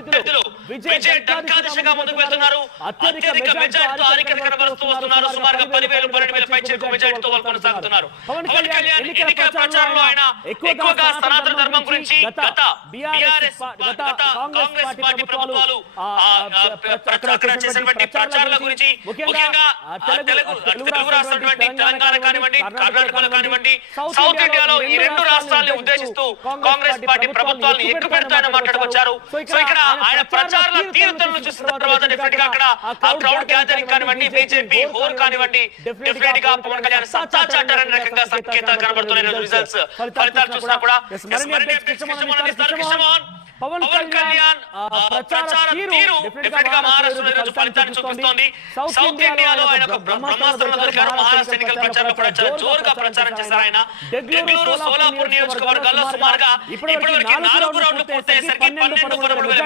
అభ్యర్థులు విజయ డంకా దిశగా ముందుకు వెళ్తున్నారు. అత్యధిక మెజార్టీతో ఆరికన కనబరుస్తూ వస్తున్నారు. సుమారుగా 10,000 12,000 పైచిలకు మెజార్టీతో వాళ్ళు కొనసాగుతున్నారు. పవన్ కళ్యాణ్ ఎన్నికల ప్రచారంలో ఆయన ఎక్కువగా సనాతన ధర్మం గురించి గత కాంగ్రెస్ పార్టీ ప్రభుత్వాలు అక్కడ చేసినటువంటి ప్రచారాల గురించి, ముఖ్యంగా తెలుగు రాష్ట్రాలటువంటి తెలంగాణ కానివ్వండి, కర్ణాటకలో కానివ్వండి, సౌత్ ఇండియాలో ఈ రెండు రాష్ట్రాలను ఉద్దేశిస్తూ కాంగ్రెస్ పార్టీ ప్రభుత్వాలను ఎక్కుపెడతాయని మాట్లాడుకొచ్చారు. సో ఇక్కడ ఆయన ప్రచారాల తీరుతలను చూసిన తర్వాత డెఫినెట్ గా అక్కడ ఆ క్రౌడ్ గ్యాదరింగ్ కానివ్వండి, బీజేపీ హోర్ కానివ్వండి, డెఫినెట్ గా పవన్ కళ్యాణ్ సత్తా చాటారనే రకంగా సంకేతాలు కనబడుతున్నాయి. రిజల్ట్స్ ఫలితాలు చూసినా కూడా పవన్ కళ్యాణ్ ప్రచార తీరు డెఫినెట్ గా మహారాష్ట్రలో ఈరోజు ఫలితాన్ని చూపిస్తోంది. సౌత్ ఇండియాలో ఆయన బ్రహ్మాస్త్రంలో దొరికారు. మహారాష్ట్ర ఎన్నికల ప్రచారంలో కూడా చాలా జోరుగా ప్రచారం చేశారు ఆయన. బెంగళూరు, సోలాపూర్ నియోజకవర్గాల్లో సుమారుగా ఇప్పటివరకు 4 రౌండ్లు పూర్తయ్యేసరికి 12 పదమూడు వేల